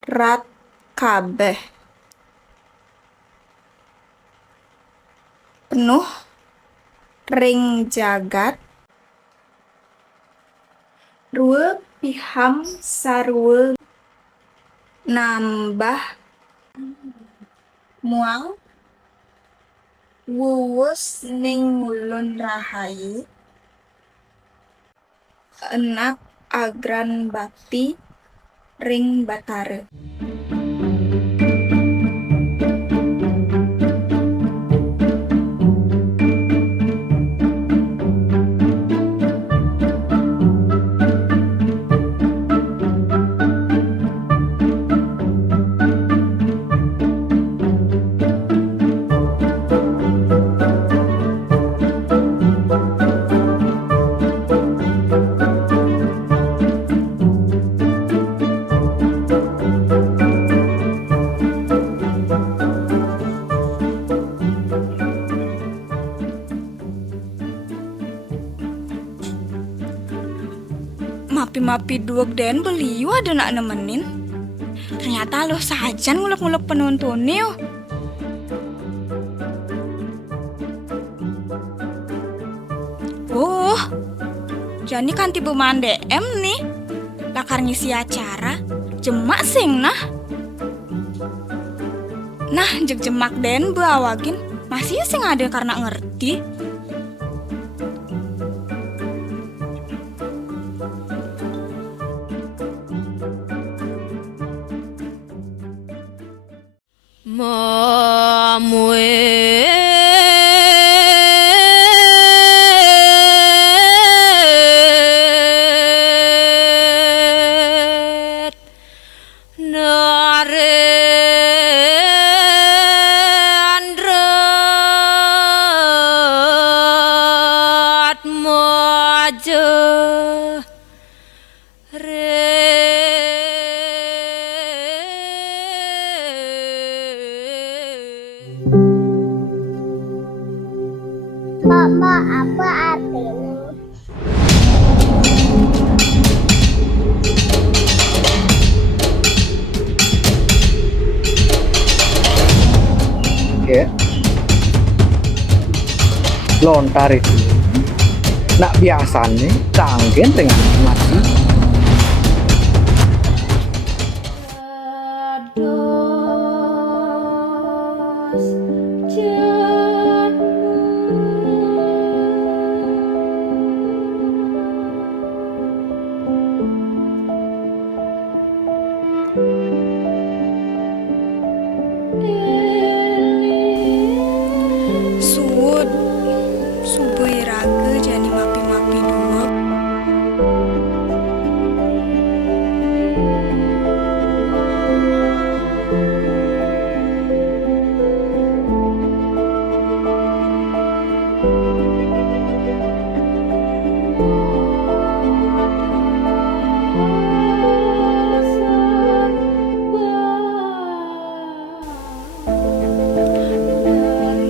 Rat kabeh penuh ring jagat rue piham sarue nambah muang wuwus ning Ngulon Rahayu enak agran bakti ring Batara. Mapi-mapi duog den beliau ada nak nemenin. Ternyata lo sajan ngulek-ngulek penontonnya. Oh, jadi kan tiba mande nih. Lakar ngisi acara, jemak sing nah. Nah, jemak den beawagin, masih sing ada karena ngerti. Mamuet narendrat mojo Mama, apa artinya? Ya. Lontar itu. Nak biasanya kangen dengan mati. Subui raga jani mapi-mapi duog.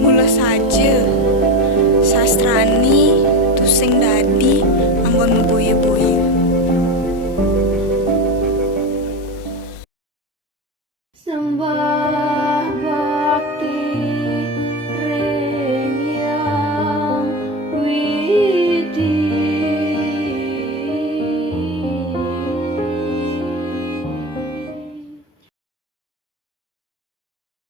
Mula saja sastrani tusing dadi anggon boye-boye.